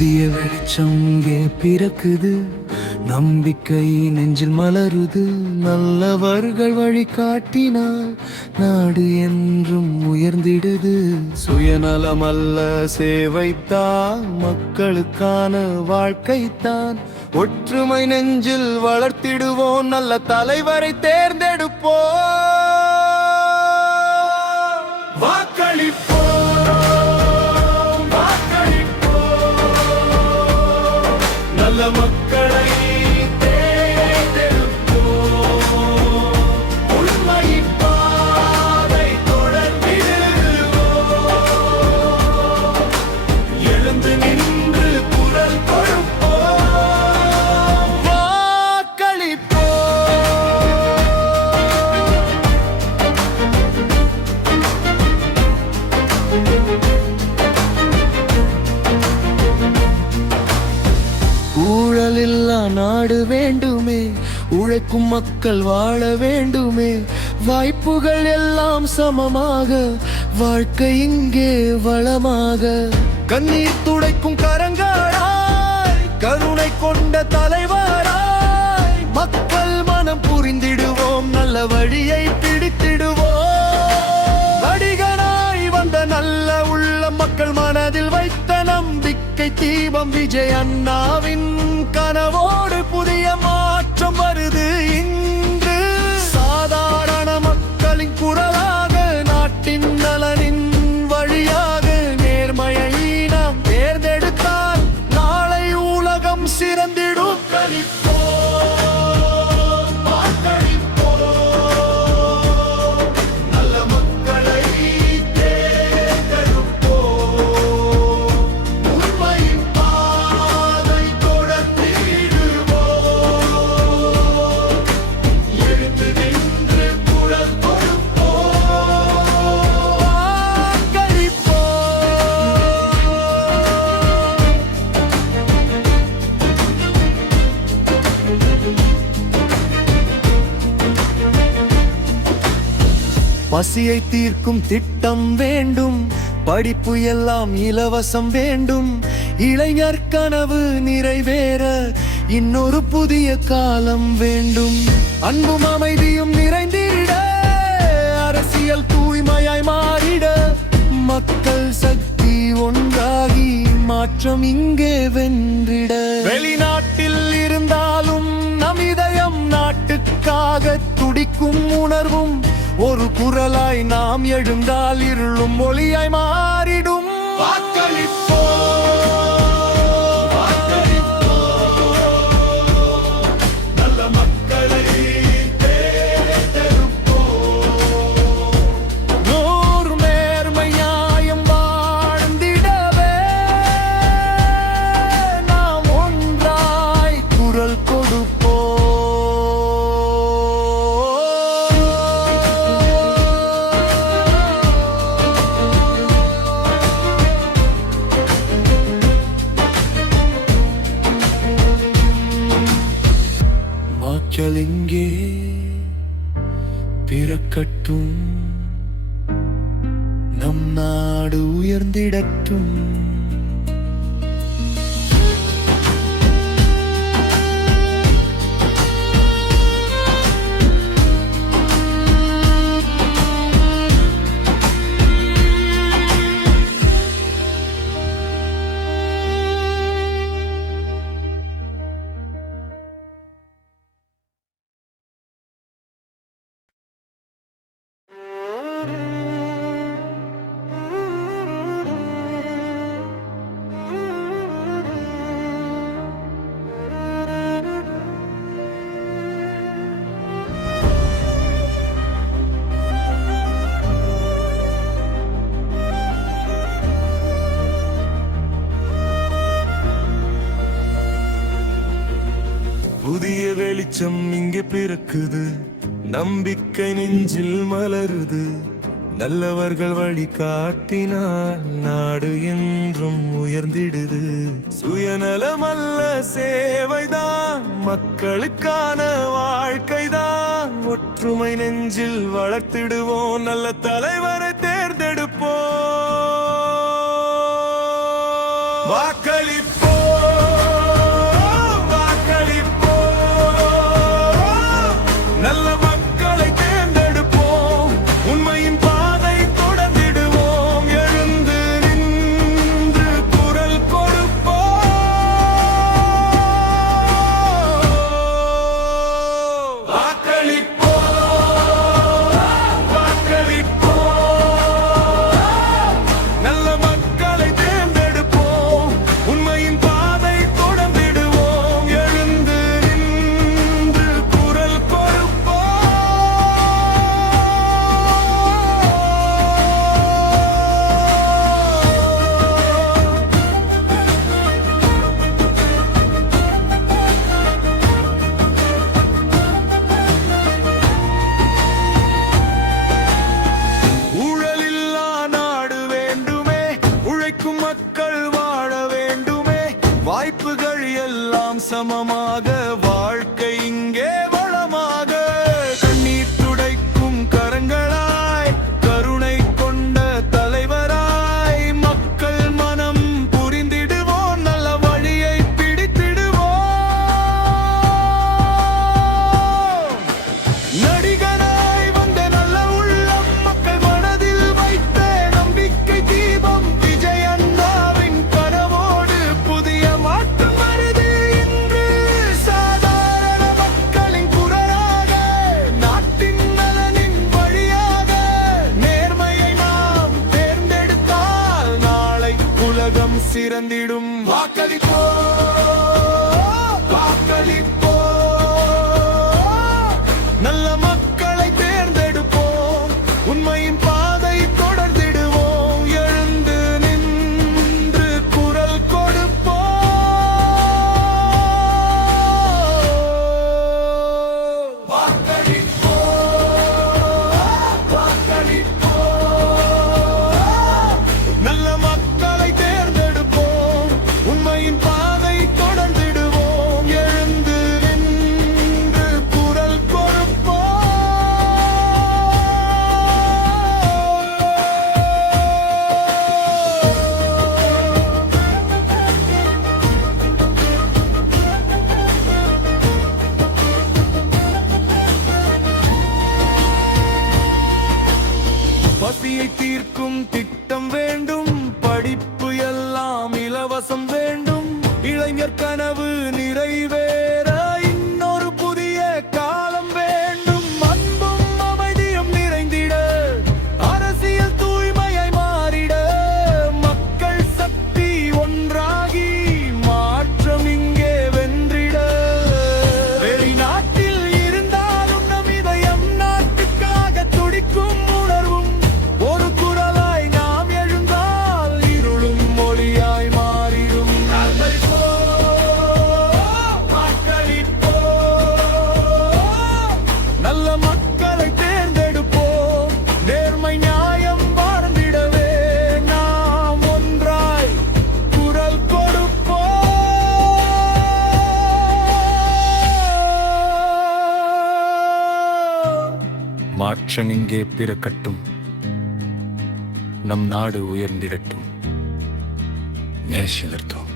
புதிய வெளிச்சம் இங்கே பிறக்குது, நம்பிக்கை நெஞ்சில் மலருது. நல்லவர்கள் வழி காட்டினால் நாடு என்றும் உயர்ந்திடுது. சுயநலம் அல்ல சேவைத்தான், மக்களுக்கான வாழ்க்கைத்தான். ஒற்றுமை நெஞ்சில் வளர்த்திடுவோம், நல்ல தலைவரை தேர்ந்தெடுப்போம். வாக்களிப்போம், நல்ல மக்களை தேர்ந்தெடுப்போம். உண்மையின் பாதை தொடர்ந்திடுவோம். எழுந்து நின்று குரல் கொடுப்போம். வாக்களிப்போம். ஊழலில்லா நாடு வேண்டுமே, உழைக்கும் மக்கள் வாழ வேண்டுமே. வாய்ப்புகள் எல்லாம் சமமாக, வாழ்க்கை இங்கே வளமாக. கண்ணீர் துடைக்கும் கரங்களாய், கருணை கொண்ட தலைவராய், மக்கள் மனம் புரிந்திடுவோம், நல்ல வழியை பிடித்திடுவோம். நடிகனாய் வந்த நல்ல உள்ள மக்கள் மனதில் வைத்த நம்பிக்கை தீபம் விஜய் அண்ணாவின் கனவோடு புதிய மாற்றம் வருது இன்று. சாதாரண மக்களின் குரலாக, நாட்டின் நலனின் வழியாக, நேர்மையை நாம் தேர்ந்தெடுத்தால் நாளை உலகம் சிறந்திடும். நல்ல மக்களை பசியை தீர்க்கும் திட்டம் வேண்டும், படிப்பு எல்லாம் இலவசம் வேண்டும். இளைஞர் கனவு நிறைவேற இன்னொரு புதிய காலம் வேண்டும். அன்பும் அமைதியும் நிறைந்திட, அரசியல் தூய்மையாய் மாறிட, மக்கள் சக்தி ஒன்றாகி மாற்றம் இங்கே வென்றிட. வெளிநாட்டில் இருந்தாலும் நம் இதயம் நாட்டுக்காக துடிக்கும் உணர்வும் ஒரு குரலாய் நாம் எழுந்தால் இருளும் ஒளியாய் மாறிடும். நல்ல மக்களை தேர்ந்தெடுப்போம். நூறு நேர்மை நியாயம் வாழ்ந்திடவே நாம் ஒன்றாய் குரல் கொடுப்போம். இங்கே பிறக்கட்டும், நம் நாடு உயர்ந்திடட்டும். புதிய வெளிச்சம் இங்கே பிறக்குது, நம்பிக்கை நெஞ்சில் மலருது. நல்லவர்கள் வழி காட்டினால் நாடு என்றும் உயர்ந்திடுது. சுயநலம் அல்ல சேவைதான், மக்களுக்கான வாழ்க்கைதான். ஒற்றுமை நெஞ்சில் வளர்த்திடுவோம், நல்ல தலைவரை தேர்ந்தெடுப்போம். வாக்களிப்போம். சிறந்திடும். வாக்களிப்போ வாக்களிப்போ நல்ல மக்களை தேர்ந்தெடுப்போம், உண்மையின் பாதை தொடர்ந்திடுவோம், எழுந்து நின்று குரல் கொடுப்போம். வாக்களிப்போ வாக்களிப்போ நல்ல மக்களை தேர்ந்தெடுப்போம், உண்மையின் பாதை தொடர்ந்திடுவோம், எழுந்து நின்று குரல் கொடுப்போம். பசியை தீர்க்கும் திட்டம் வேண்டும், படிப்பு எல்லாம் இலவசம் வேண்டும், இளைஞர் கனவு நிறைவேற இன்னொரு புதிய காலம் வேண்டும். அன்பும் அமைதியும் நிறைந்திட, அரசியல் தூய்மையாய் மாறிட, மக்கள் சக்தி ஒன்றாகி மாற்றம் இங்கே வென்றிட. வெளிநாட்டில் இருந்தாலும் நம் இதயம் நாட்டுக்காக துடிக்கும் உணர்வும், ஒரு குரலாய் நாம் எழுந்தால் இருளும் மொழியாய் மாறிடும். வாக்களிப்போ நல்ல மக்களை தேர்ந்தெடுப்போம், நேர்மை நியாயம் வாழ்ந்திடவே நாம் ஒன்றாய் குரல் கொடுப்போம். மாற்றம் இங்கே பிறக்கட்டும், நம் நாடு உயர்ந்திடட்டும். நேசிதர்த்தோம்.